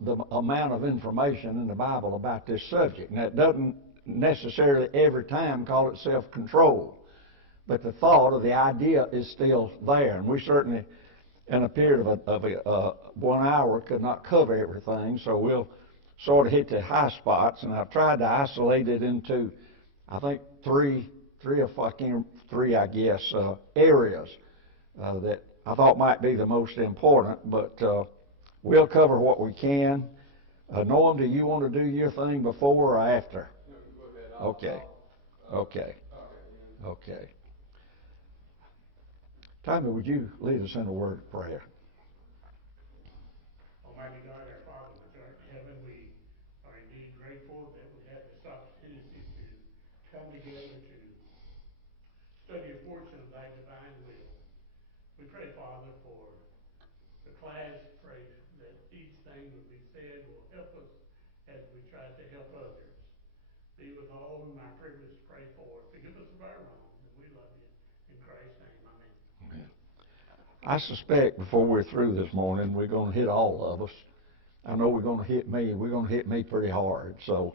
the amount of information in the Bible about this subject. Now, it doesn't necessarily every time call it self-control, but the thought or the idea is still there. And we certainly, in a period of 1 hour, could not cover everything, so we'll sort of hit the high spots. And I've tried to isolate it into, I think, three areas that I thought might be the most important, but we'll cover what we can. Norm, do you want to do your thing before or after? Okay. Tommy, would you lead us in a word of prayer? Almighty God, our Father, which art in heaven, we are indeed grateful that we have this opportunity to come together to study a portion of thy divine will. We pray, Father, for the class. Pray that each thing that we said will help us as we try to help others. Be with all whom I privilege to pray for. Forgive us of our wrongs, and we love you. In Christ's name, amen. I suspect before we're through this morning, we're going to hit all of us. I know we're going to hit me. We're going to hit me pretty hard. So,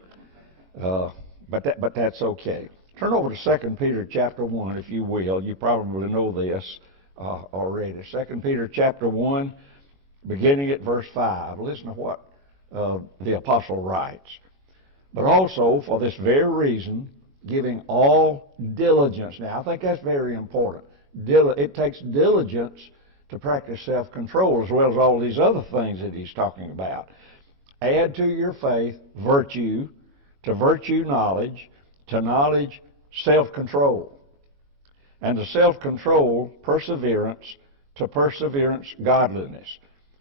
but that's okay. Turn over to 2 Peter chapter 1, if you will. You probably know this already. 2 Peter chapter 1, beginning at verse 5. Listen to what the apostle writes. But also, for this very reason, giving all diligence. Now, I think that's very important. It takes diligence to practice self-control, as well as all these other things that he's talking about. Add to your faith virtue, to virtue knowledge, to knowledge self-control, and to self-control perseverance, to perseverance godliness,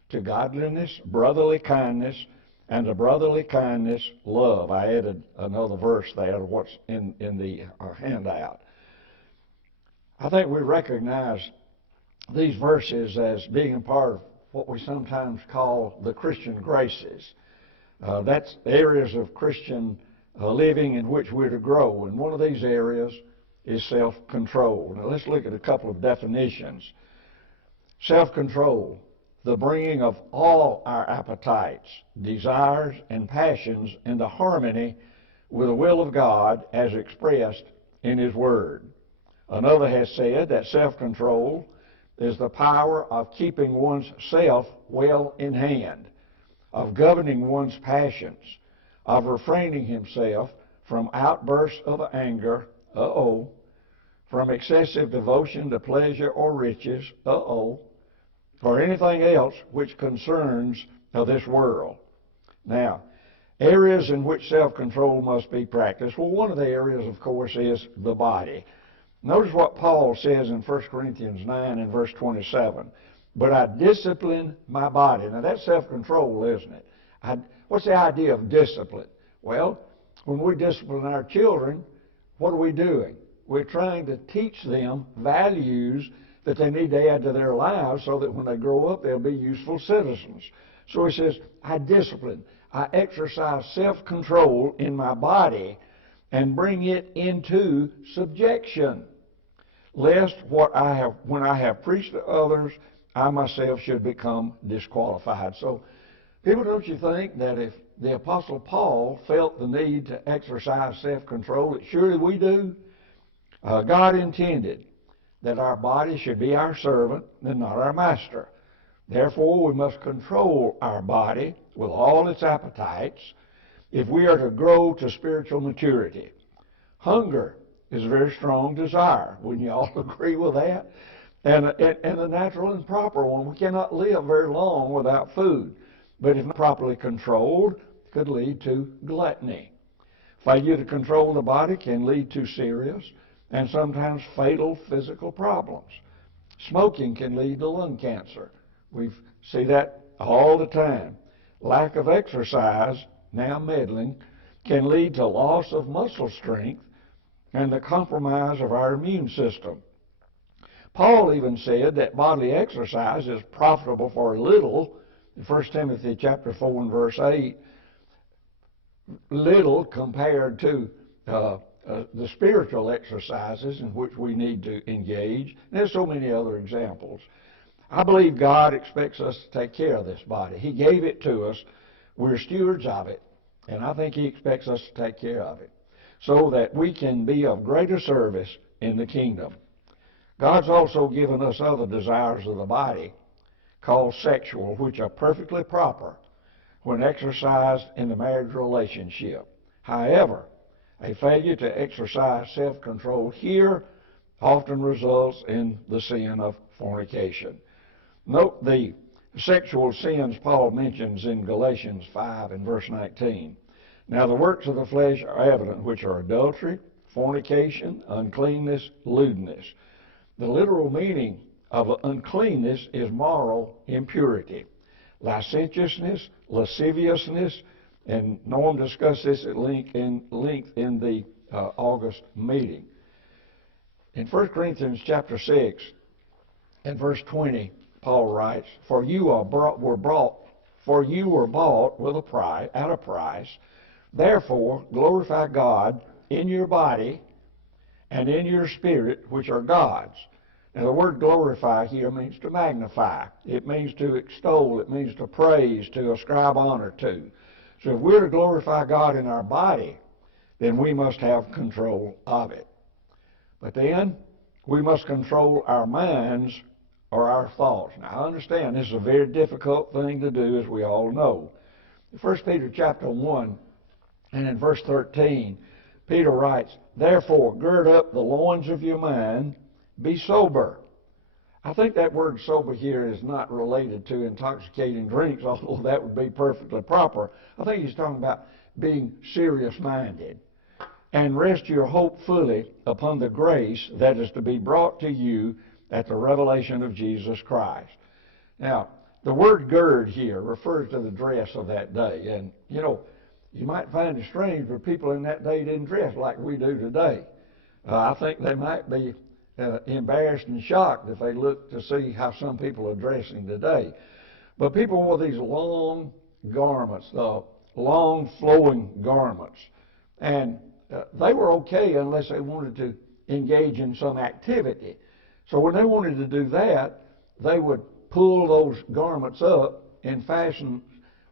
to godliness brotherly kindness, and to brotherly kindness love. I added another verse there to what's in the handout. I think we recognize these verses as being a part of what we sometimes call the Christian graces. That's areas of Christian living in which we're to grow. And one of these areas is self-control. Now let's look at a couple of definitions. Self-control, the bringing of all our appetites, desires, and passions into harmony with the will of God as expressed in His Word. Another has said that self-control is the power of keeping one's self well in hand, of governing one's passions, of refraining himself from outbursts of anger, from excessive devotion to pleasure or riches, or anything else which concerns this world. Now, areas in which self-control must be practiced. Well, one of the areas, of course, is the body. Notice what Paul says in 1 Corinthians 9 and verse 27. But I discipline my body. Now, that's self-control, isn't it? What's the idea of discipline? Well, when we discipline our children, what are we doing? We're trying to teach them values that they need to add to their lives so that when they grow up, they'll be useful citizens. So he says, I discipline. I exercise self-control in my body and bring it into subjection, lest when I have preached to others, I myself should become disqualified. So, people, don't you think that if the Apostle Paul felt the need to exercise self-control, surely we do? God intended that our body should be our servant and not our master. Therefore, we must control our body with all its appetites if we are to grow to spiritual maturity. Hunger is a very strong desire. Wouldn't you all agree with that? And a natural and proper one. We cannot live very long without food. But if not properly controlled, it could lead to gluttony. Failure to control the body can lead to serious and sometimes fatal physical problems. Smoking can lead to lung cancer. We see that all the time. Lack of exercise, now meddling, can lead to loss of muscle strength and the compromise of our immune system. Paul even said that bodily exercise is profitable for a little. In 1 Timothy chapter 4 and verse 8, little compared to the spiritual exercises in which we need to engage. And there's so many other examples. I believe God expects us to take care of this body. He gave it to us We're stewards of it, and I think he expects us to take care of it so that we can be of greater service in the kingdom. God's also given us other desires of the body called sexual, which are perfectly proper when exercised in the marriage relationship. However, a failure to exercise self-control here often results in the sin of fornication. Note the sexual sins Paul mentions in Galatians 5 and verse 19. Now the works of the flesh are evident, which are adultery, fornication, uncleanness, lewdness. The literal meaning of uncleanness is moral impurity, licentiousness, lasciviousness, and Norm discussed this at length in the August meeting. In 1 Corinthians chapter 6 and verse 20, Paul writes, For you were bought with a price, at a price. Therefore, glorify God in your body and in your spirit, which are God's. Now, the word glorify here means to magnify. It means to extol. It means to praise, to ascribe honor to. So if we're to glorify God in our body, then we must have control of it. But then we must control our minds or our thoughts. Now, I understand this is a very difficult thing to do, as we all know. In 1 Peter chapter 1 and in verse 13, Peter writes, Therefore, gird up the loins of your mind, be sober. I think that word sober here is not related to intoxicating drinks, although that would be perfectly proper. I think he's talking about being serious-minded. And rest your hope fully upon the grace that is to be brought to you at the revelation of Jesus Christ. Now, the word gird here refers to the dress of that day. And, you might find it strange, but people in that day didn't dress like we do today. I think they might be embarrassed and shocked if they looked to see how some people are dressing today. But people wore these long garments, long flowing garments. And they were okay unless they wanted to engage in some activity. So when they wanted to do that, they would pull those garments up and fasten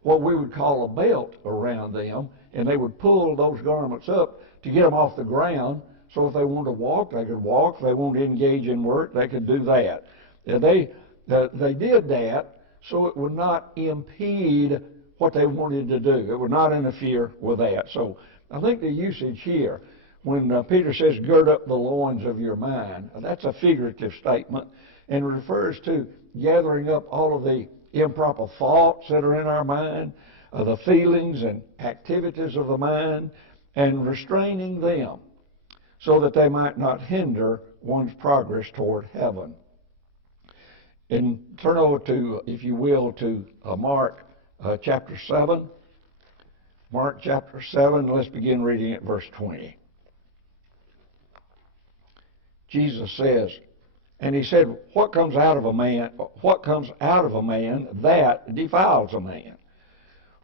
what we would call a belt around them, and they would pull those garments up to get them off the ground. So if they wanted to walk, they could walk. If they wanted to engage in work, they could do that. They did that so it would not impede what they wanted to do. It would not interfere with that. So I think the usage here, when Peter says, gird up the loins of your mind, that's a figurative statement and refers to gathering up all of the improper thoughts that are in our mind, the feelings and activities of the mind, and restraining them so that they might not hinder one's progress toward heaven. And turn over to, if you will, to Mark chapter 7. Mark chapter 7, let's begin reading at verse 20. Jesus says, and he said, what comes out of a man that defiles a man?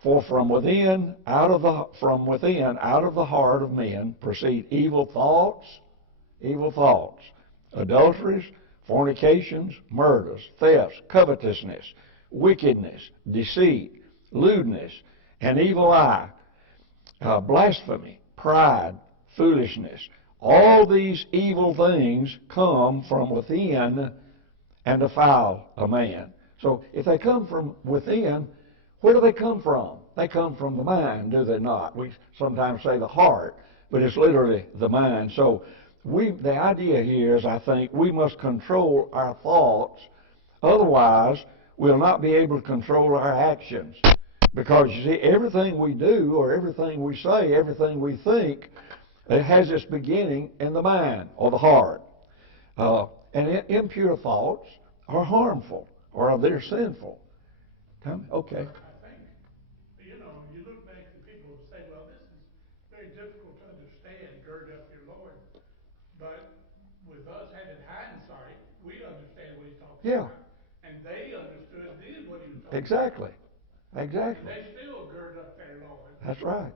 For from within, out of the heart of men proceed evil thoughts, adulteries, fornications, murders, thefts, covetousness, wickedness, deceit, lewdness, an evil eye, blasphemy, pride, foolishness. All these evil things come from within and defile a man. So if they come from within, where do they come from? They come from the mind, do they not? We sometimes say the heart, but it's literally the mind. So the idea here is, I think, we must control our thoughts. Otherwise, we'll not be able to control our actions. Because, you see, everything we do or everything we say, everything we think, it has its beginning in the mind or the heart. And impure thoughts are harmful or they're sinful. Okay. I think, you look back and people will say, well, this is very difficult to understand, gird up your loins. But with us having hindsight, we understand what he's talking about. And they understood then what he was talking about. Exactly. And they still gird up their loins. That's right.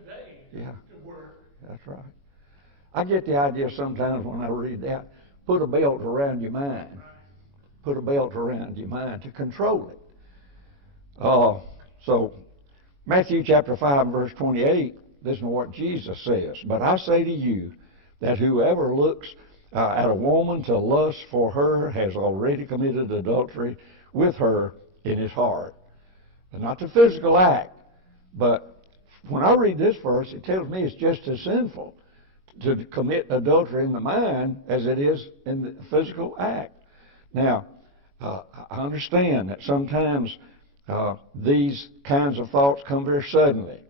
Today. Yeah. To work. That's right. I get the idea sometimes when I read that, put a belt around your mind. Put a belt around your mind to control it. So Matthew chapter 5, verse 28, listen to what Jesus says. But I say to you that whoever looks at a woman to lust for her has already committed adultery with her in his heart. And not the physical act, but when I read this verse, it tells me it's just as sinful to commit adultery in the mind as it is in the physical act. Now, I understand that sometimes these kinds of thoughts come very suddenly.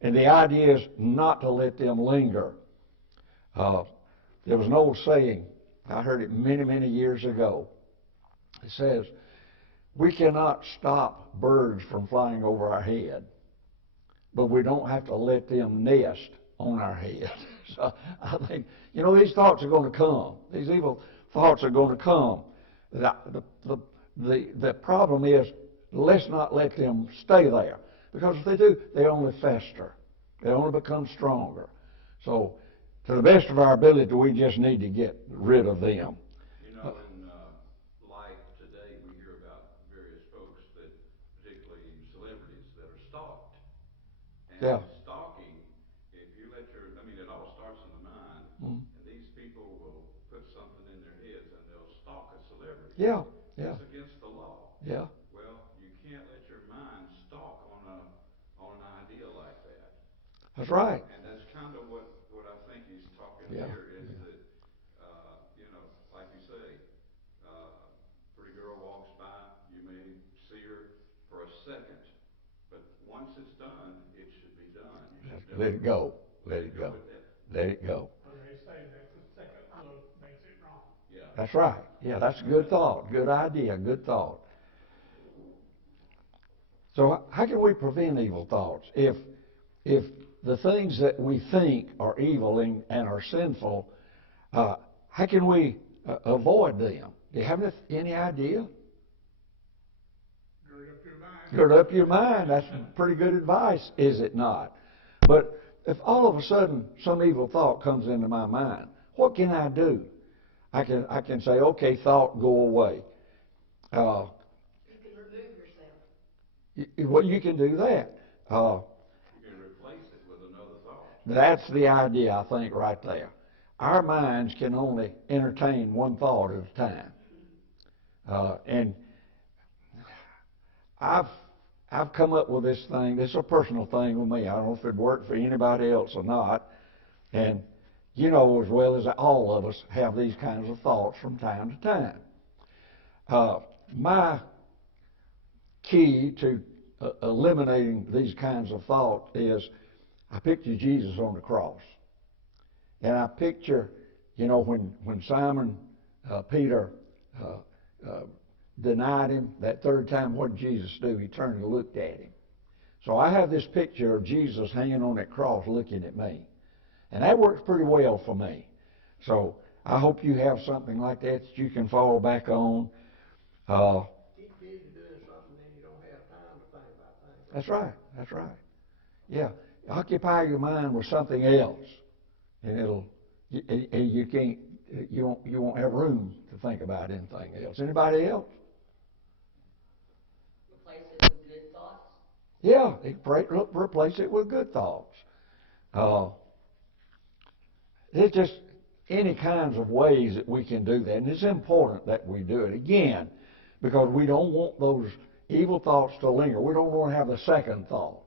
And the idea is not to let them linger. There was an old saying, I heard it many, many years ago. It says, we cannot stop birds from flying over our head, but we don't have to let them nest on our head. So I think, these thoughts are going to come. These evil thoughts are going to come. The problem is, let's not let them stay there. Because if they do, they only fester. They only become stronger. So, to the best of our ability, we just need to get rid of them. In life today, we hear about various folks that, particularly celebrities, that are stalked. And stalking, if you let it all starts in the mind, and these people will put something in their heads and they'll stalk a celebrity. Yeah. It's against the law. Yeah. Well, you can't let your mind stalk on an idea like that. That's right. And that's kind of what I think he's talking here is that, like you say, pretty girl walks by, you may see her for a second, but once it's done, it should be done. Let it go. Let it go. Let it go. Well, they say that the second look makes it wrong. Yeah. That's right. Yeah, that's a good thought. Good idea. Good thought. So how can we prevent evil thoughts? If the things that we think are evil and are sinful, how can we avoid them? Do you have any idea? Gird up your mind. Gird up your mind. That's pretty good advice, is it not? But if all of a sudden some evil thought comes into my mind, what can I do? I can say, okay, thought, go away. You can remove yourself. Well, you can do that. You can replace it with another thought. That's the idea, I think, right there. Our minds can only entertain one thought at a time. And I've come up with this thing. This is a personal thing with me. I don't know if it'd work for anybody else or not. And you know as well as all of us have these kinds of thoughts from time to time. My key to eliminating these kinds of thoughts is I picture Jesus on the cross. And I picture, when Simon Peter denied him that third time, what did Jesus do? He turned and looked at him. So I have this picture of Jesus hanging on that cross looking at me. And that works pretty well for me. So I hope you have something like that you can fall back on. Keep busy doing something, then you don't have time to think about things. That's right. That's right. Yeah. Occupy your mind with something else, and you won't have room to think about anything else. Anybody else? Replace it with good thoughts. Yeah, replace it with good thoughts. There's just any kinds of ways that we can do that, and it's important that we do it again, because we don't want those evil thoughts to linger. We don't want to have the second thought,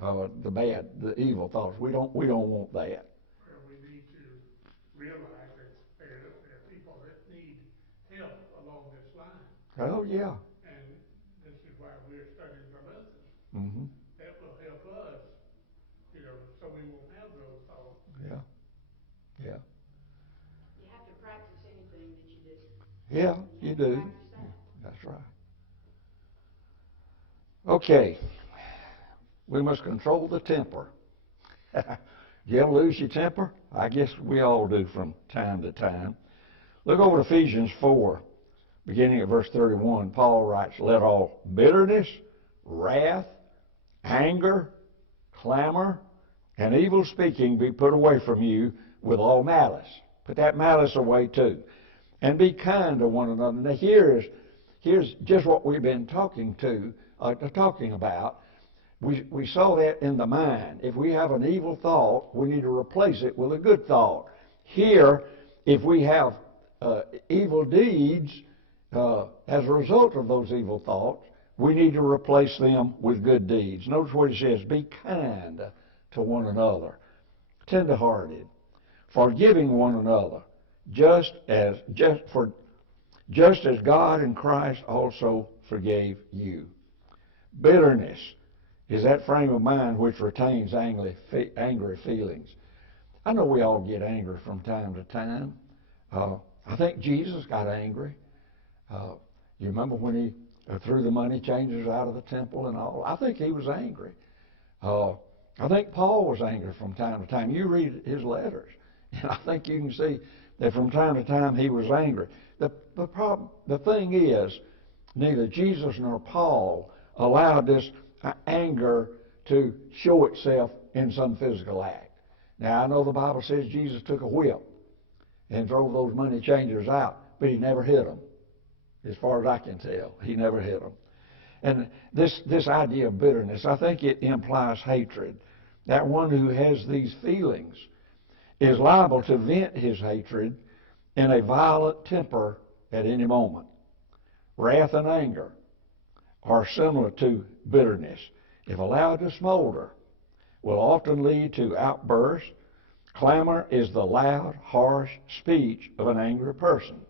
the evil thoughts. We don't want that. Well, we need to realize that there are people that need help along this line. Oh yeah. And this is why we're studying the lessons. Mm-hmm. That will help us, so we won't have those thoughts. Yeah. Yeah. You have to practice anything that you do. Yeah, you do. Practice that. That's right. Okay. We must control the temper. You ever lose your temper? I guess we all do from time to time. Look over to Ephesians 4, beginning at verse 31. Paul writes, "Let all bitterness, wrath, anger, clamor, and evil speaking be put away from you with all malice." Put that malice away too. "And be kind to one another." Now here's just what we've been talking talking about. We saw that in the mind. If we have an evil thought, we need to replace it with a good thought. Here, if we have evil deeds as a result of those evil thoughts, we need to replace them with good deeds. Notice what he says, be kind to one another, tender-hearted, forgiving one another, just as God in Christ also forgave you. Bitterness is that frame of mind which retains angry feelings. I know we all get angry from time to time. I think Jesus got angry. You remember when he threw the money changers out of the temple and all? I think he was angry. I think Paul was angry from time to time. You read his letters, and I think you can see that from time to time he was angry. The thing is, neither Jesus nor Paul allowed this anger to show itself in some physical act. Now, I know the Bible says Jesus took a whip and drove those money changers out, but he never hit them. As far as I can tell, he never hit them. And this idea of bitterness, I think it implies hatred. That one who has these feelings is liable to vent his hatred in a violent temper at any moment. Wrath and anger are similar to bitterness. If allowed to smolder, will often lead to outbursts. Clamor is the loud, harsh speech of an angry person.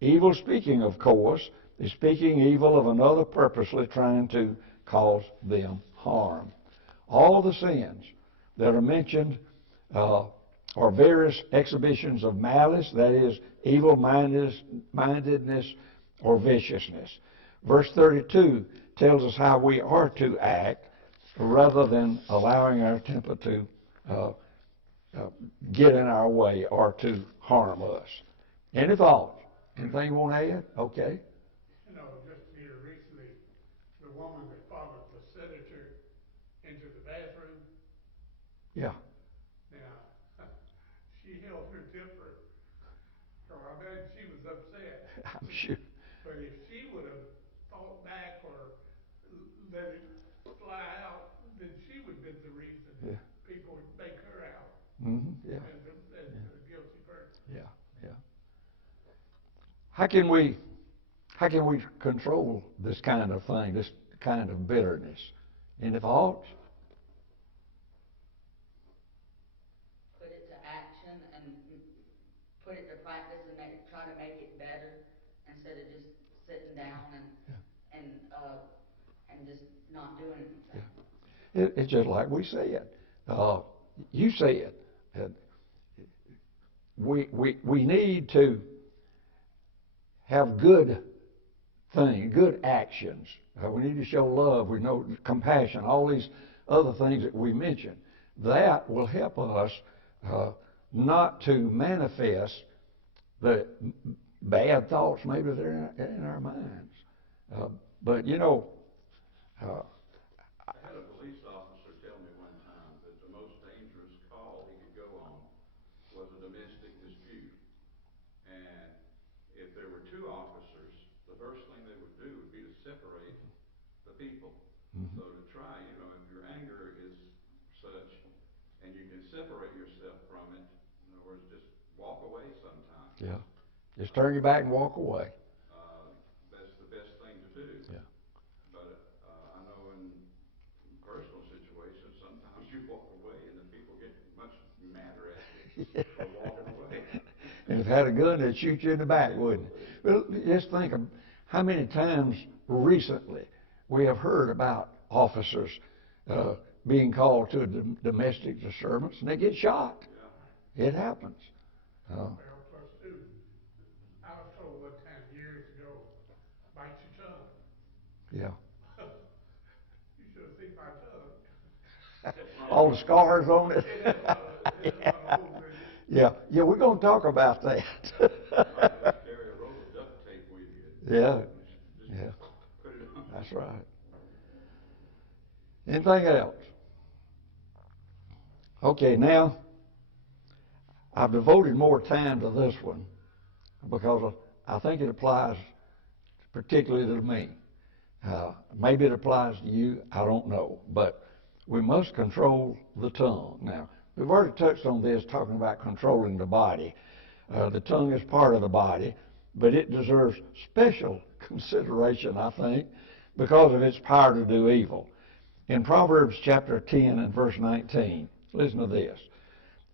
Evil speaking, of course, is speaking evil of another purposely trying to cause them harm. All the sins that are mentioned are various exhibitions of malice, that is, evil-mindedness or viciousness. Verse 32 tells us how we are to act rather than allowing our temper to get in our way or to harm us. Any thoughts? Anything you want to add? Okay. You know, just here recently, the woman that followed the senator into the bathroom. Yeah. Now, she held her temper, so I bet she was upset. I'm sure. But if she would have fought back or let it fly out, then she would have been the reason people would make her out Yeah. as a guilty person. Yeah. Yeah. How can we control this kind of thing, this kind of bitterness? Any thoughts? Put it to action and put it to practice and try to make it better instead of just sitting down and just not doing anything. Yeah. It's just like we said. You said we need to have good things, good actions. We need to show love. We know compassion. All these other things that we mentioned. That will help us not to manifest the bad thoughts maybe that are in our minds. But you know. I had a police officer tell me one time that the most dangerous call he could go on was a domestic dispute. And if there were two officers, the first thing they would do would be to separate the people. So to try, you know, if your anger is such and you can separate yourself from it, in other words, just walk away sometimes. Yeah. Just turn your back and walk away. That's the best thing to do. Yeah. But I know in personal situations, sometimes you walk away and the people get much madder at you for walking away. And if it had a gun, they'd shoot you in the back, wouldn't it? Well, just think of how many times recently we have heard about officers being called to a domestic disturbance and they get shot. Yeah. It happens. Well, plus two, I was told one time years ago, bite your tongue. Yeah. You should have seen my tongue. All the scars on it. Yeah. Yeah, we're going to talk about that. Carry a roll of duct tape with you. Yeah. Yeah. Put it on. That's right. Anything else? Okay, now I've devoted more time to this one because I think it applies particularly to me. Maybe it applies to you, I don't know. But we must control the tongue. Now, we've already touched on this, talking about controlling the body. The tongue is part of the body, but it deserves special consideration, I think, because of its power to do evil. In Proverbs chapter 10 and verse 19, listen to this.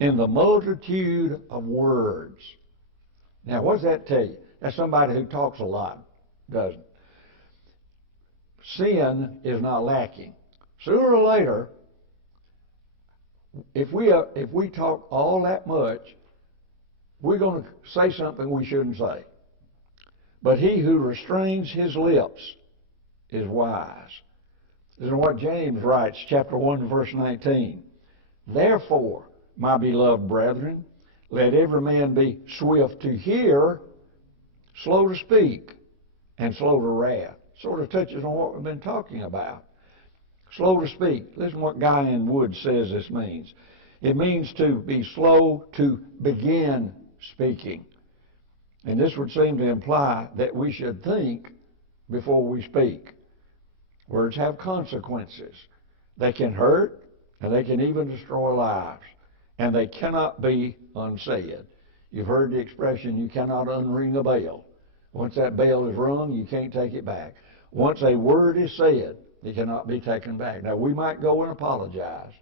In the multitude of words. Now, what does that tell you? That's somebody who talks a lot, doesn't it? Sin is not lacking. Sooner or later, if we talk all that much, we're going to say something we shouldn't say. But he who restrains his lips is wise. This is what James writes, chapter 1, verse 19. Therefore, my beloved brethren, let every man be swift to hear, slow to speak, and slow to wrath. Sort of touches on what we've been talking about. Slow to speak. Listen to what Guy in Wood says this means. It means to be slow to begin speaking. And this would seem to imply that we should think before we speak. Words have consequences. They can hurt, and they can even destroy lives. And they cannot be unsaid. You've heard the expression, you cannot unring a bell. Once that bell is rung, you can't take it back. Once a word is said, it cannot be taken back. Now, we might go and apologize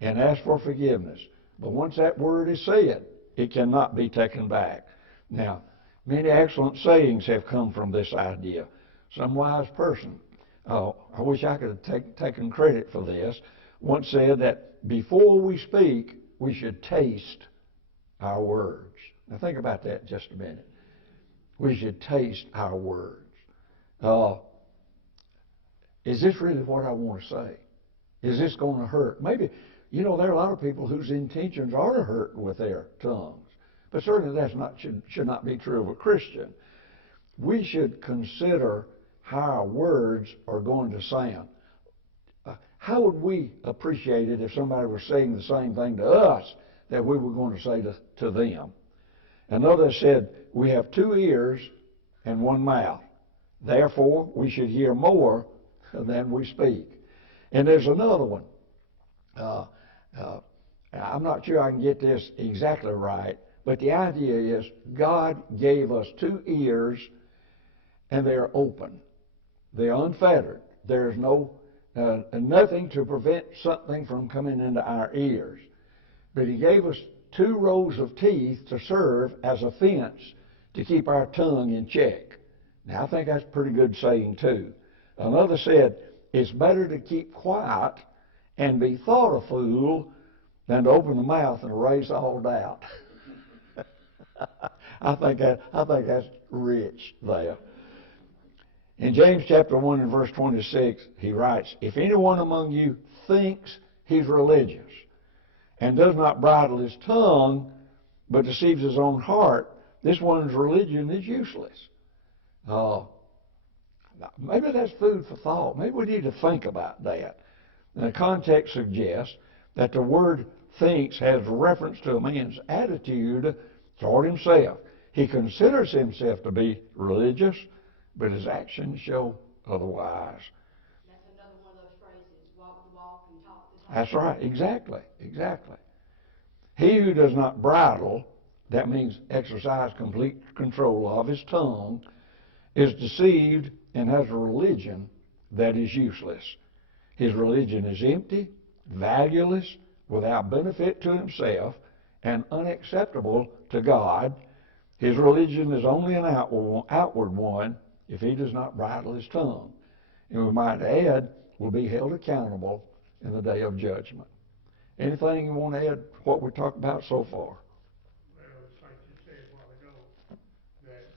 and ask for forgiveness, but once that word is said, it cannot be taken back. Now, many excellent sayings have come from this idea. Some wise person, I wish I could have taken credit for this, once said that before we speak, we should taste our words. Now, think about that just a minute. We should taste our words. Is this really what I want to say? Is this going to hurt? Maybe, there are a lot of people whose intentions are to hurt with their tongues. But certainly that should not be true of a Christian. We should consider how our words are going to sound. How would we appreciate it if somebody was saying the same thing to us that we were going to say to them? Another said, we have 2 ears and 1 mouth. Therefore, we should hear more than we speak. And there's another one. I'm not sure I can get this exactly right, but the idea is God gave us 2 ears and they're open. They're unfettered. There's nothing to prevent something from coming into our ears. But he gave us 2 rows of teeth to serve as a fence to keep our tongue in check. Now, I think that's a pretty good saying, too. Another said, it's better to keep quiet and be thought a fool than to open the mouth and erase all doubt. I think that's rich there. In James chapter 1 and verse 26, he writes, if anyone among you thinks he's religious and does not bridle his tongue, but deceives his own heart, this one's religion is useless. Maybe that's food for thought. Maybe we need to think about that. And the context suggests that the word thinks has reference to a man's attitude toward himself. He considers himself to be religious, but his actions show otherwise. That's another one of those phrases, walk the walk and talk the talk. That's right, exactly. He who does not bridle, that means exercise complete control of his tongue, is deceived and has a religion that is useless. His religion is empty, valueless, without benefit to himself, and unacceptable to God. His religion is only an outward one if he does not bridle his tongue. And we might add, will be held accountable in the day of judgment. Anything you want to add to what we talked about so far? Well, it's like you said a while ago, that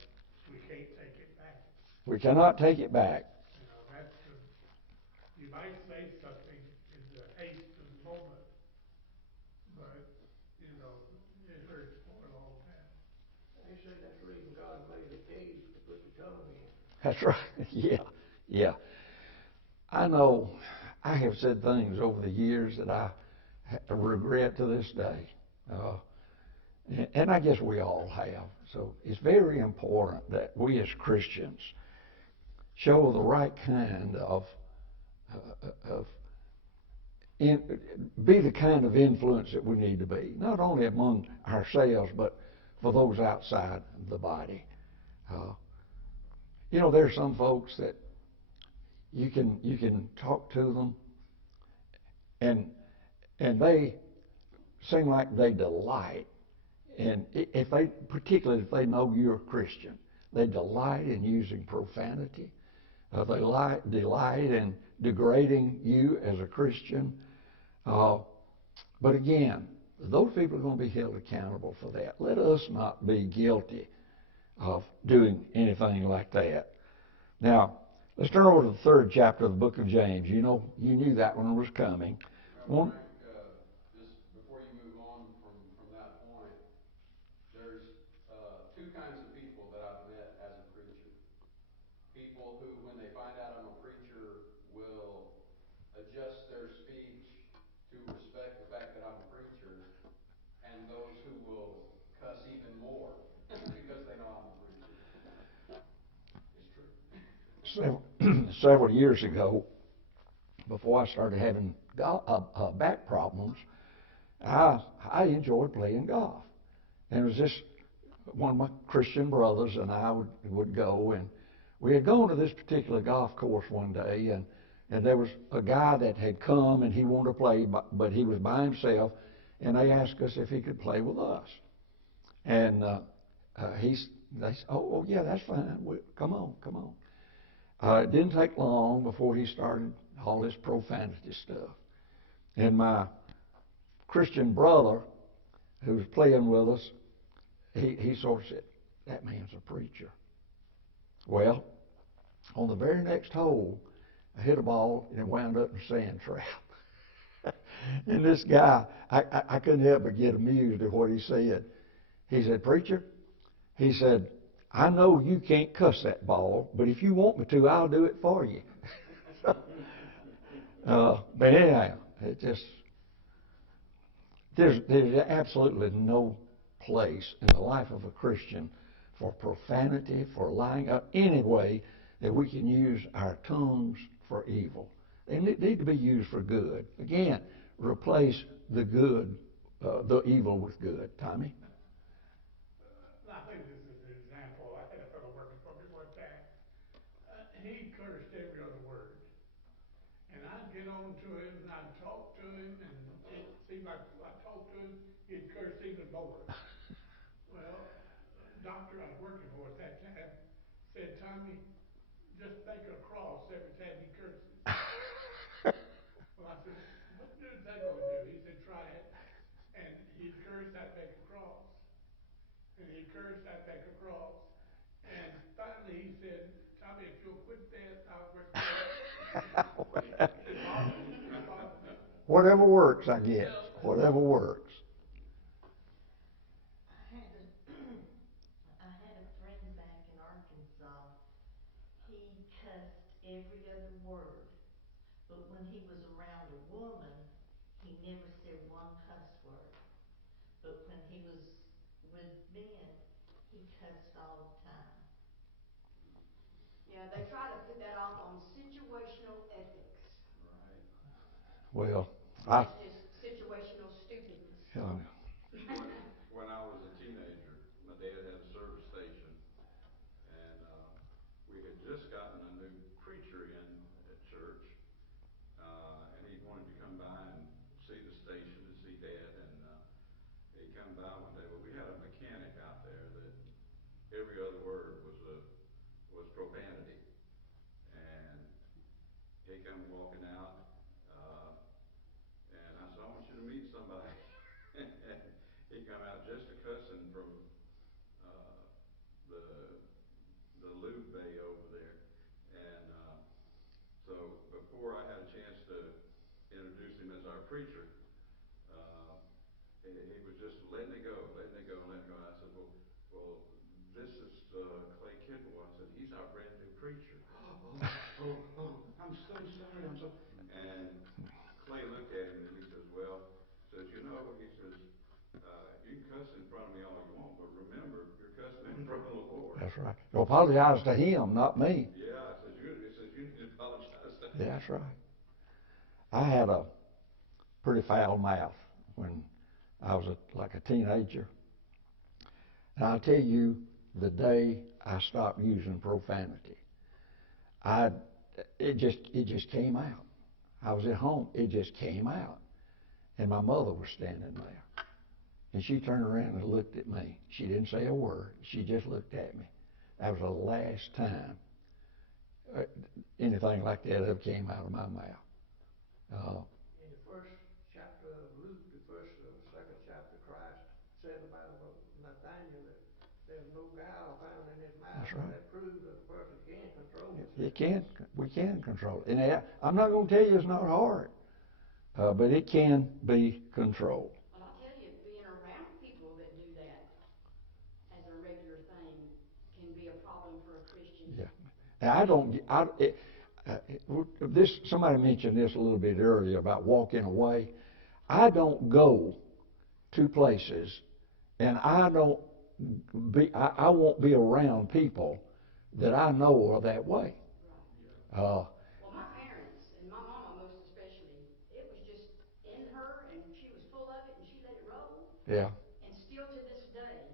we can't take it back. We cannot take it back. You might say something in the haste of the moment, but, it hurts for a long time. They say that's the reason God made a cage to put the tongue in. That's right. Yeah. I know I have said things over the years that I regret to this day. And I guess we all have. So it's very important that we as Christians show the right kind of be the kind of influence that we need to be, not only among ourselves, but for those outside the body. There's some folks that you can talk to them, and they seem like they delight, and particularly if they know you're a Christian, they delight in using profanity. They delight in degrading you as a Christian. But again, those people are going to be held accountable for that. Let us not be guilty of doing anything like that. Now, let's turn over to the 3rd chapter of the book of James. You knew that one was coming. Frank, just before you move on from that point, there's two kinds of people that I've met as a preacher. People who, when they find out I'm a preacher, will adjust their speech to respect the fact that I'm a preacher, and those who will cuss even more because they know I'm a preacher. It's true. Several years ago, before I started having back problems, I enjoyed playing golf. And it was just one of my Christian brothers and I would go, and we had gone to this particular golf course one day, and there was a guy that had come and he wanted to play, but he was by himself, and they asked us if he could play with us. And they said, oh yeah, that's fine. Come on. It didn't take long before he started all this profanity stuff. And my Christian brother, who was playing with us, he sort of said, that man's a preacher. Well, on the very next hole, I hit a ball and it wound up in a sand trap. And this guy, I couldn't help but get amused at what he said. He said, preacher, he said, I know you can't cuss that ball, but if you want me to, I'll do it for you. But anyhow, there's absolutely no place in the life of a Christian for profanity, for lying, any way that we can use our tongues for evil. They need to be used for good. Again, replace the evil with good. Tommy? I think this is an example. I had a fellow working for me one time. He cursed every other word. And I'd get on to him and I'd talk to him, and it seemed like I talked to him, he'd curse even more. Well, the doctor I was working for at that time said, Tommy, just make a cross every time he curses. Well, I said, what good is that going to do? He said, try it. And he'd curse, I'd make a cross. And he'd curse, I'd make a cross. And finally he said, Tommy, if you'll quit that, I'll quit that. It bothered me. Whatever works, I guess. Whatever works. I had a friend back in Arkansas. He cussed every other word, but when he was around a woman, he never said one cuss word. But when he was with men, he cussed all the time. Yeah, they try to put that off on situational ethics. Right. Well, That's just situational stupidness. When I was a teenager, my dad had a service station, and we had just gotten a new preacher in at church, and he wanted to come by and see the station and see Dad, and he come by one day. Well, we had a mechanic out there that every other word was profanity, and he come walking out, and I said, I want you to meet somebody. He come out just a cussing from uh, the lube bay over there, and so before I had a chance to introduce him as our preacher, he was just letting it go. And I said, well, this is Clay Kidwell. I said, he's our brand new preacher. I'm so sorry. And Clay looked at him and he says, well, he says, you can cuss in front of me all you want, but remember, you're cussing in front of the Lord. That's right. So apologize to him, not me. Yeah, I said, That's right. I had a pretty foul mouth when I was like a teenager. And I'll tell you, the day I stopped using profanity, it just came out. I was at home. It just came out. And my mother was standing there. And she turned around and looked at me. She didn't say a word. She just looked at me. That was the last time anything like that ever came out of my mouth. In the first chapter of Luke, the second chapter, Christ said about Nathaniel that there's no guile found in his mouth. That's right. That proves that a person can control We can control it. And I'm not going to tell you it's not hard, but it can be controlled. Well, I'll tell you, being around people that do that as a regular thing can be a problem for a Christian. Yeah. Now, somebody mentioned this a little bit earlier about walking away. I don't go to places, and I won't be around people that I know are that way. Right. Well, my parents, and my mama most especially, it was just in her, and she was full of it, and she let it roll. Yeah. And still to this day,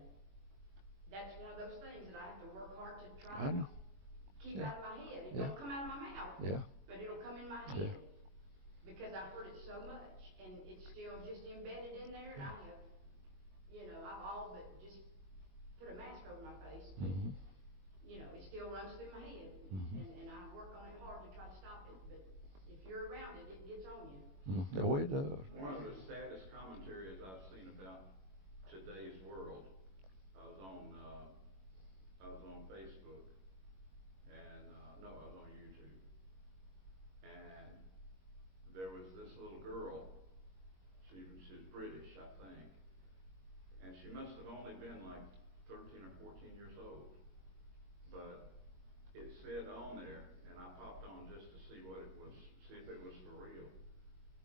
that's one of those things that I have to work hard to try I to know. keep Yeah. out of my head. It Yeah. don't come out of my mouth, Yeah. but it'll come in my Yeah. head because I've heard it so much, and it's still just embedded in there. And I have, I've all but just put a mask over my face, but Mm-hmm. it still runs through my head, Mm-hmm. and I work on it hard to try to stop it. But if you're around it, it gets on you. Mm-hmm. Oh, it does. One of the saddest commentaries I've seen about today's world, I was on Facebook, and no, I was on YouTube, and there was this little girl. She's British, I think, and she must have only been like 13 or 14 years old. But it said on there, and I popped on just to see what it was, see if it was for real.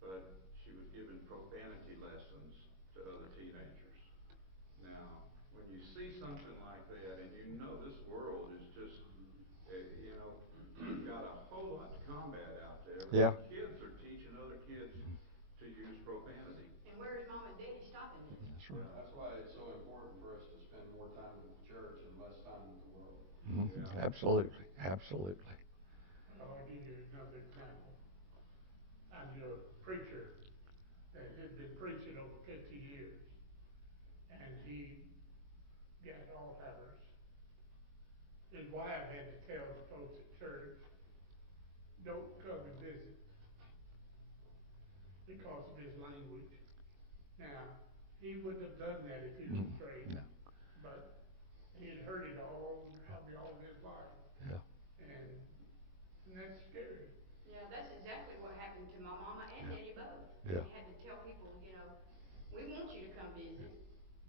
But she was giving profanity lessons to other teenagers. Now, when you see something like that, and this world is just, you've got a whole lot to combat out there. Yeah. Kids are teaching other kids to use profanity. And where is mom and daddy stopping it? That's right. Yeah, that's why it's so important for us to spend more time with the church and less time with the world. Mm-hmm. Yeah. Absolutely. Absolutely. I'll give you another example. I knew a preacher that had been preaching over 50 years, and he got Alzheimer's. His wife had to tell the folks at church, don't come and visit because of his language. Now, he wouldn't have done that if he was straight, No. but he had heard it probably all of his life. Yeah. And that's scary. Yeah, that's exactly what happened to my mama and daddy both. Yeah. They had to tell people, we want you to come visit,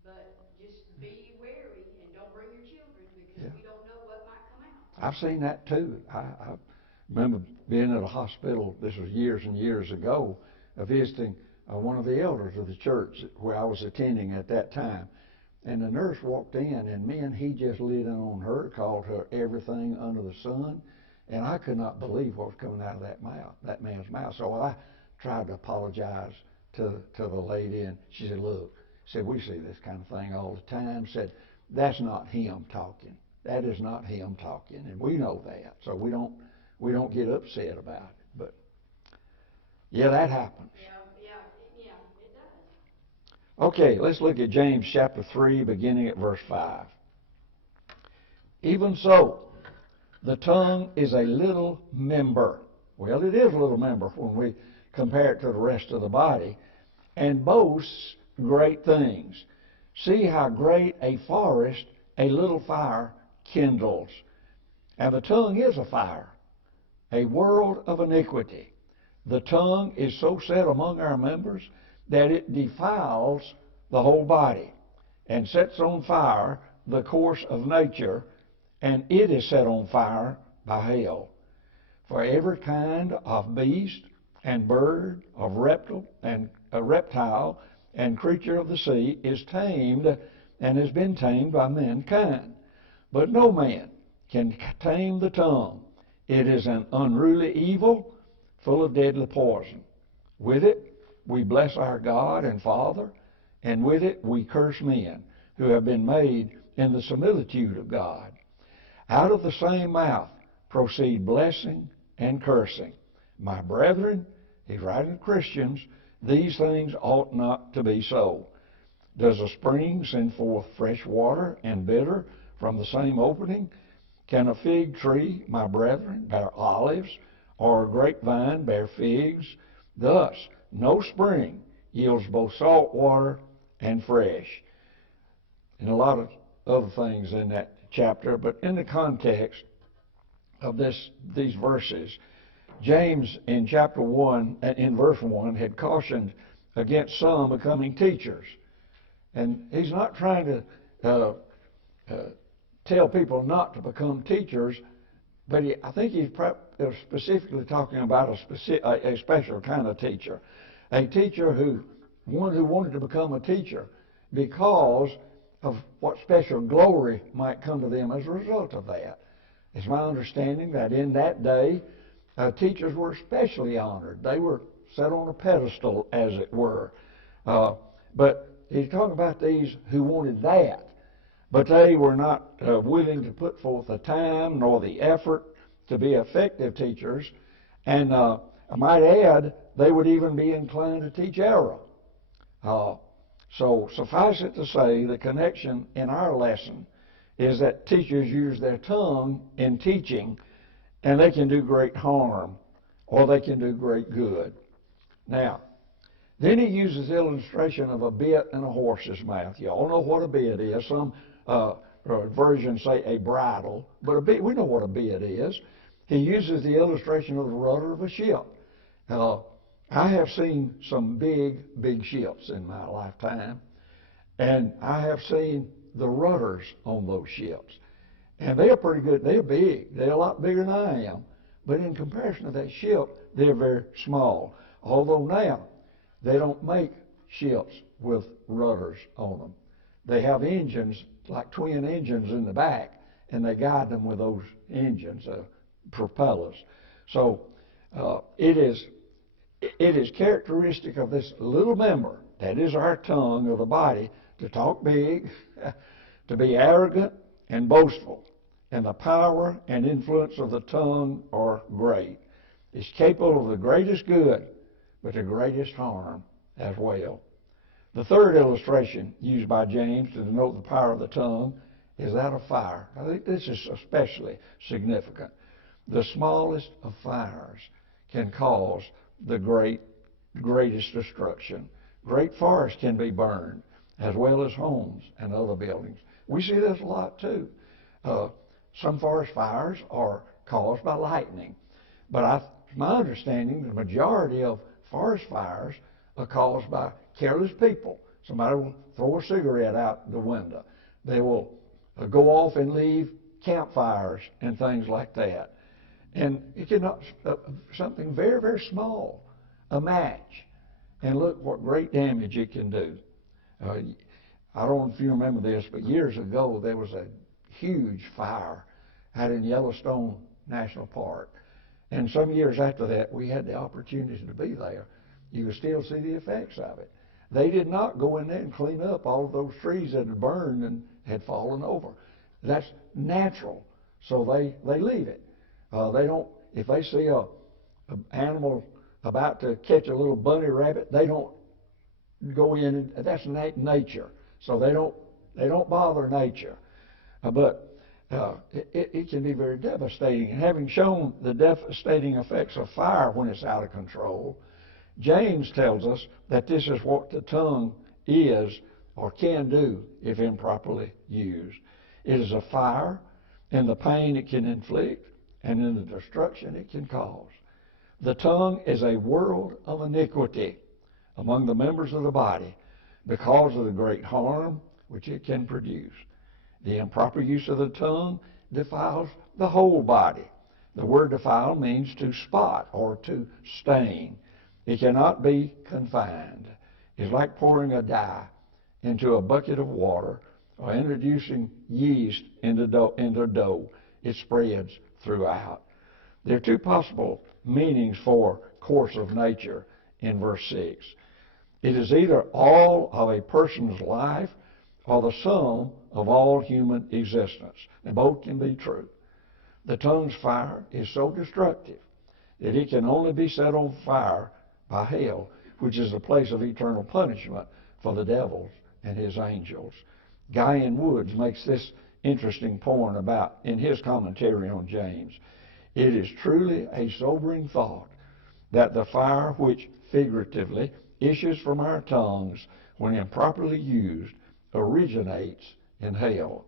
but just be wary and don't bring your children because we don't know what might come out. I've seen that too. I remember being at a hospital, this was years and years ago, visiting one of the elders of the church where I was attending at that time. And the nurse walked in, and man, he just lit in on her, called her everything under the sun. And I could not believe what was coming out of that man's mouth. So I tried to apologize to the lady, and she said, look, we see this kind of thing all the time. Said, that's not him talking. That is not him talking, and we know that. So we don't get upset about it. But yeah, that happens. Yeah, it does. Okay, let's look at James chapter 3, beginning at verse 5. Even so, the tongue is a little member. Well, it is a little member when we compare it to the rest of the body, and boasts great things. See how great a forest a little fire kindles. And the tongue is a fire, a world of iniquity. The tongue is so set among our members that it defiles the whole body and sets on fire the course of nature, and it is set on fire by hell. For every kind of beast and bird, of reptile and creature of the sea is tamed and has been tamed by mankind. But no man can tame the tongue. It is an unruly evil, full of deadly poison. With it, we bless our God and Father, and with it we curse men who have been made in the similitude of God. Out of the same mouth proceed blessing and cursing. My brethren, he's writing to Christians, these things ought not to be so. Does a spring send forth fresh water and bitter from the same opening? Can a fig tree, my brethren, bear olives, or a grapevine bear figs? Thus, no spring yields both salt water and fresh. And a lot of other things in that chapter, but in the context of these verses, James in chapter 1, in verse 1, had cautioned against some becoming teachers. And he's not trying to tell people not to become teachers, but I think he's specifically talking about a special kind of teacher. A teacher one who wanted to become a teacher because of what special glory might come to them as a result of that. It's my understanding that in that day, teachers were especially honored. They were set on a pedestal, as it were. But he's talking about these who wanted that, but they were not willing to put forth the time nor the effort to be effective teachers. And I might add, they would even be inclined to teach error. So suffice it to say, the connection in our lesson is that teachers use their tongue in teaching, and they can do great harm, or they can do great good. Now, then he uses the illustration of a bit in a horse's mouth. You all know what a bit is. Some versions say a bridle, but a bit, we know what a bit is. He uses the illustration of the rudder of a ship. I have seen some big ships in my lifetime, and I have seen the rudders on those ships. And they are pretty good. They're big. They're a lot bigger than I am. But in comparison to that ship, they're very small. Although now, they don't make ships with rudders on them. They have engines, like twin engines in the back, and they guide them with those engines, propellers. So it is characteristic of this little member, that is our tongue of the body, to talk big, to be arrogant and boastful. And the power and influence of the tongue are great. It's capable of the greatest good, but the greatest harm as well. The third illustration used by James to denote the power of the tongue is that of fire. I think this is especially significant. The smallest of fires can cause the greatest destruction. Great forests can be burned, as well as homes and other buildings. We see this a lot too. Some forest fires are caused by lightning, but my understanding, the majority of forest fires are caused by careless people. Somebody will throw a cigarette out the window. They will go off and leave campfires and things like that. And it can something very, very small, a match, and look what great damage it can do. I don't know if you remember this, but years ago there was a huge fire out in Yellowstone National Park. And some years after that, we had the opportunity to be there. You could still see the effects of it. They did not go in there and clean up all of those trees that had burned and had fallen over. That's natural, so they leave it. They don't. If they see a animal about to catch a little bunny rabbit, they don't go in. And that's nature. So they don't bother nature. But it can be very devastating. And having shown the devastating effects of fire when it's out of control, James tells us that this is what the tongue is or can do if improperly used. It is a fire in the pain it can inflict and in the destruction it can cause. The tongue is a world of iniquity among the members of the body because of the great harm which it can produce. The improper use of the tongue defiles the whole body. The word defile means to spot or to stain. It cannot be confined. It's like pouring a dye into a bucket of water or introducing yeast into dough. It spreads throughout. There are two possible meanings for course of nature in verse 6. It is either all of a person's life or the sum of all human existence. And both can be true. The tongue's fire is so destructive that it can only be set on fire by hell, which is a place of eternal punishment for the devils and his angels. Guyan Woods makes this interesting point about in his commentary on James. It is truly a sobering thought that the fire which figuratively issues from our tongues when improperly used originates in hell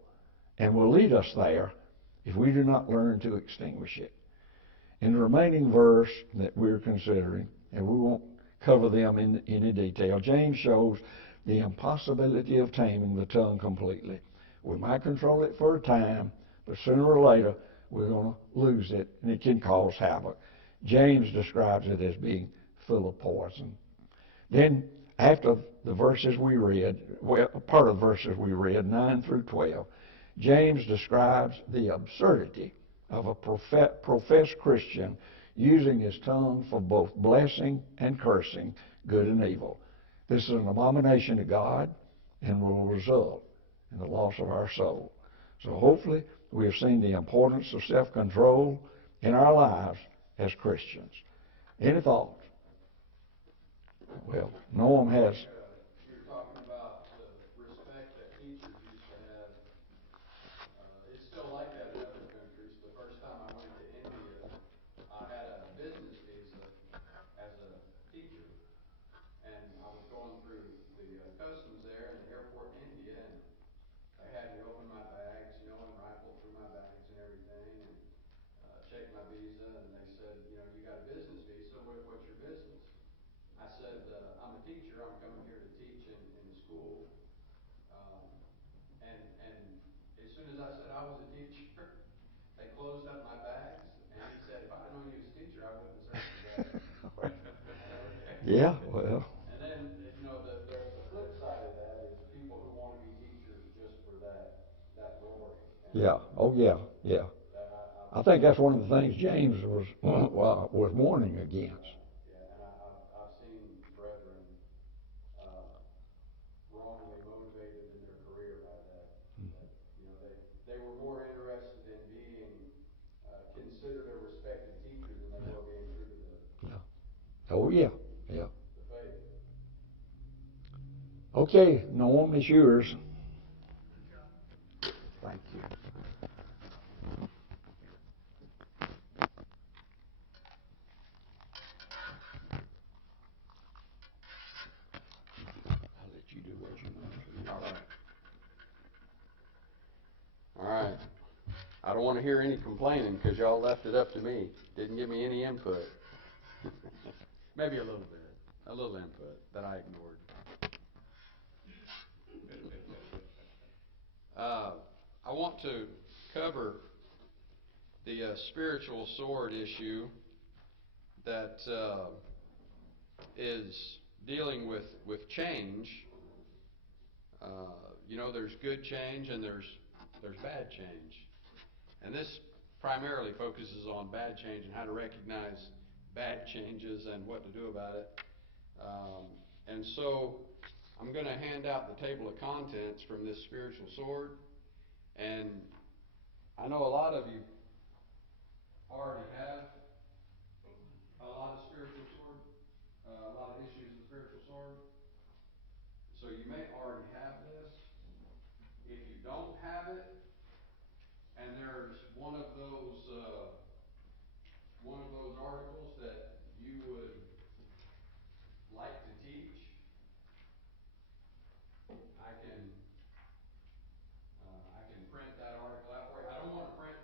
and will lead us there if we do not learn to extinguish it. In the remaining verse that we're considering, and we won't cover them in any detail, James shows the impossibility of taming the tongue completely. We might control it for a time, but sooner or later we're going to lose it, and it can cause havoc. James describes it as being full of poison. Then, after the verses we read, well, part of the verses we read, 9 through 12, James describes the absurdity of a professed Christian using his tongue for both blessing and cursing, good and evil. This is an abomination to God and will result in the loss of our soul. So hopefully we have seen the importance of self-control in our lives as Christians. Any thoughts? Well, Noam has. You're talking about the respect that teachers used to have. It's still like that in other countries. The first time I went to India, I had a business visa as a teacher, and I was going through the customs there in the airport in India, and they had me open my bags, and rifle through my bags and everything, and check my visa, and they said, you got a business visa, what's your business? I said, I'm a teacher, I'm coming here to teach in the school. And as soon as I said I was a teacher, they closed up my bags, and he said, if I'd known you was a teacher, I wouldn't have searched your bags. Okay. Yeah, well. And then, the flip side of that is people who want to be teachers just for that glory. Yeah, oh yeah, yeah. I think that's one of the things James was warning against. Yeah, and I've seen brethren wrongly motivated in their career by that. They were more interested in being considered a respected teacher than they were being true to Oh yeah, yeah. the faith. Okay, Norm, it's yours. Thank you. I'll let you do what you want to do. All right. I don't want to hear any complaining because y'all left it up to me. Didn't give me any input. Maybe a little bit. A little input that I ignored. I want to cover the spiritual sword issue that is dealing with change. There's good change and there's bad change. And this primarily focuses on bad change and how to recognize bad changes and what to do about it. And so I'm going to hand out the table of contents from this spiritual sword. And I know a lot of you already have a lot of spiritual sword, a lot of issues with spiritual sword. So you may already have this. If you don't have it, and there's one of those articles that you would like to teach, I can print that article out for you. I don't want to print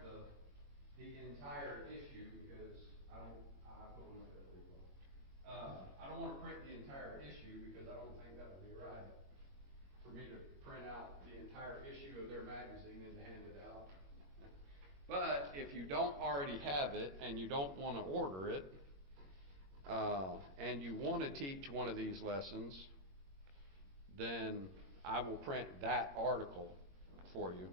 the entire issue because I put one up there for you. I don't want to print the entire issue because I don't think that would be right for me to print out the entire issue of their magazine and to hand it out. But if you don't already have it and you don't want to order it, and you want to teach one of these lessons, then I will print that article for you,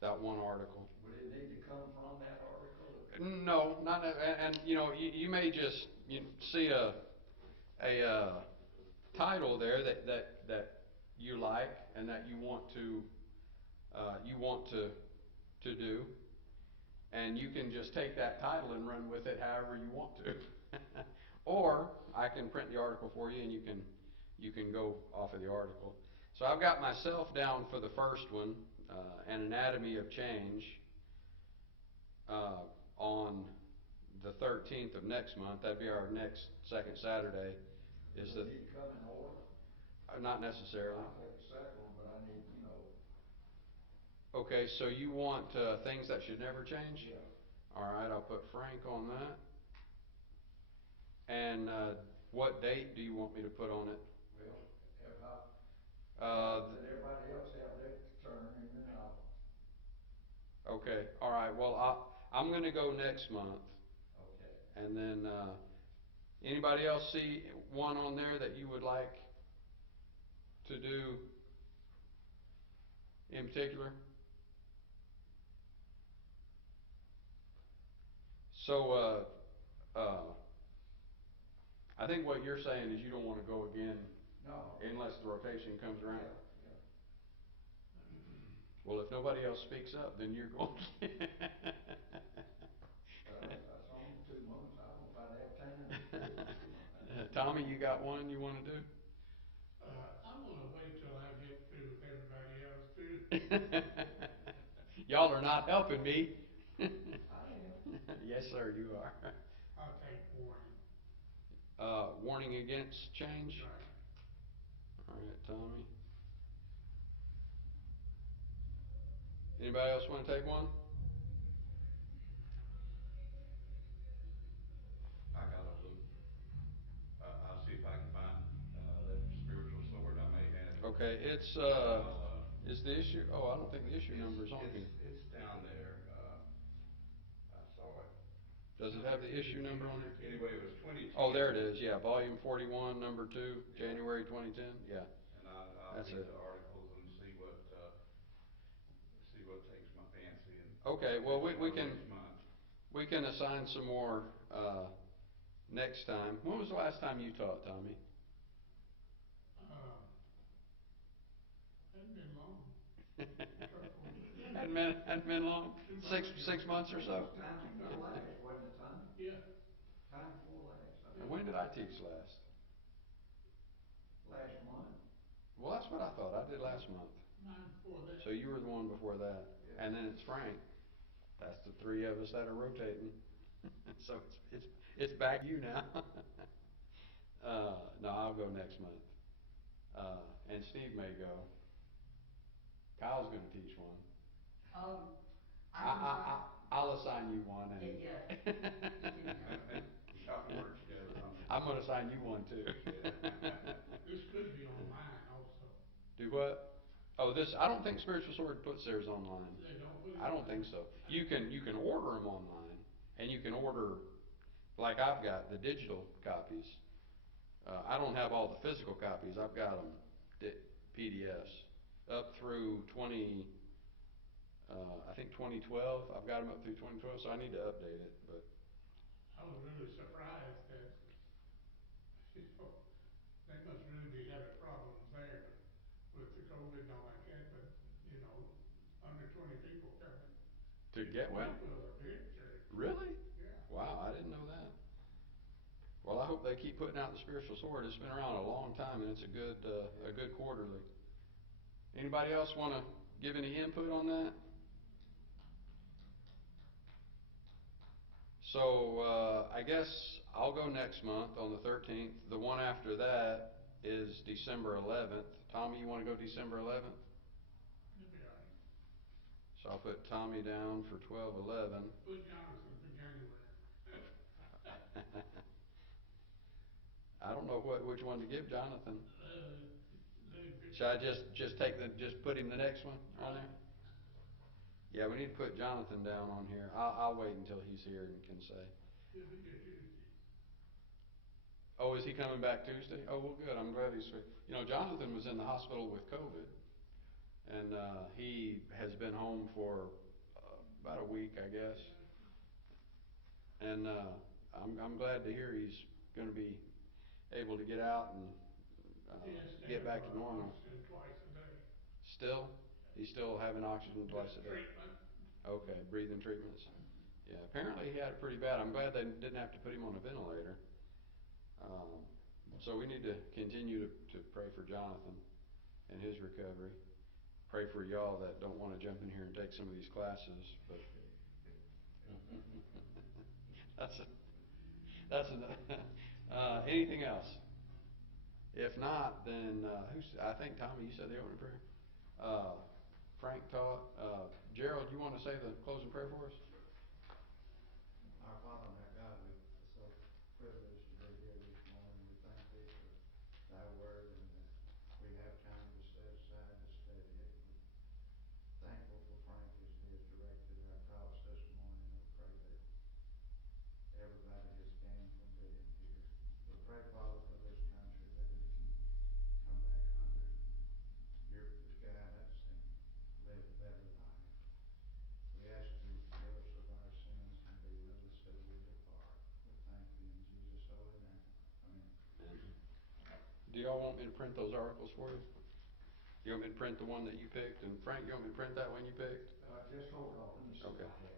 that one article. Would it need to come from that article? No, not, and you know, you may just, see a title there that you like and that you want to do, and you can just take that title and run with it however you want to. Or I can print the article for you and you can go off of the article. So I've got myself down for the first one, An Anatomy of Change, on the 13th of next month. That'd be our next second Saturday. Is Does the it come in order? Not necessarily. I'll take the second one, but I need, Okay, so you want things that should never change? yeah. All right, I'll put Frank on that. And what date do you want me to put on it? Well, let everybody else have their turn, and then I'll. Okay, all right. Well, I'm going to go next month. Okay. And then anybody else see one on there that you would like to do in particular? So I think what you're saying is you don't want to go again. No. Unless the rotation comes around. Yeah. Well, if nobody else speaks up, then you're going. That's only 2 months. I don't know if I'd have time. Tommy, you got one you want to do? I'm gonna wait till I get through with everybody else too. Y'all are not helping me. I am. Yes, sir, you are. I'll take warning. Warning against change? Right. All right, Tommy. Anybody else want to take one? I got a blue. I'll see if I can find that spiritual sword. I may have it. Okay, it's is the issue? Oh, I don't think the issue number is on here. It's down there. I saw it. Does it have the issue number on it? Anyway, it was 2010. Oh, there it is. Yeah, volume 41, number 2, January 2010. Yeah. And I'll That's read it. the articles and see what takes my fancy. And Okay, well we next can month. assign some more next time. When was the last time you taught, Tommy? Hasn't been long. hadn't been long. 6 months or so. Time before last, wasn't it, Tommy? Yeah. Time before last. And when did I teach last? Last month. Well, that's what I thought. I did last month. Mine before that. So you were the one before that, Yeah. and then it's Frank. That's the 3 of us that are rotating. So it's back to you now. No, I'll go next month, and Steve may go. Kyle's going to teach one. I'll assign you one. And Yeah. Y'all can work together on it. I'm going to assign you one too. This could be online also. Do what? Oh, I don't think Spiritual Sword puts theirs online. They don't put it I don't online? think so. You can order them online, and you can order, like I've got the digital copies. I don't have all the physical copies. I've got them PDFs up through I think 2012. I've got them up through 2012, so I need to update it. But I was really surprised that, they must really be having problems there with the COVID and all like that, but, under 20 people coming. to get well, It was a big church. really? Yeah. Wow, I didn't know that. Well, I hope they keep putting out the Spiritual Sword. It's been around a long time, and it's a good quarterly. Anybody else want to give any input on that? So I guess I'll go next month on the 13th. The one after that is December 11th. Tommy, you want to go December 11th? It'll be all right. So I'll put Tommy down for 12/11. Put Jonathan for January. I don't know which one to give Jonathan. They- Should I just put him the next one on there? Yeah, we need to put Jonathan down on here. I'll wait until he's here and can say. It'll be a Tuesday. Oh, is he coming back Tuesday? Oh, well, good. I'm glad he's. Jonathan was in the hospital with COVID, and he has been home for about a week, I guess. And, I'm glad to hear he's gonna be able to get out and, Yes, get back to and normal. oxygen twice a day. Still? He's still having oxygen twice a day? Treatment. Okay, breathing treatments. Yeah, apparently he had it pretty bad. I'm glad they didn't have to put him on a ventilator. So we need to continue to pray for Jonathan and his recovery. Pray for y'all that don't want to jump in here and take some of these classes, but that's anything else? If not, then, I think Tommy, you said the opening prayer? Frank taught, Gerald, you want to say the closing prayer for us? Our Father and our God, we're so privileged to be here this morning. We thank Thee for Thy word and that we have time to set aside to study it. We're thankful for Frank as he has directed our talks this morning. We pray that everybody has gained from being here. We pray, Father, for this country that it can come back under Your guidance and live a better life. We ask You to forgive us of our sins and be with us till we depart. We thank You in Jesus' holy name. Amen. Do y'all want me to print those articles for you? You want me to print the one that you picked? And Frank, you want me to print that one you picked? Just hold on. Let me see. Okay.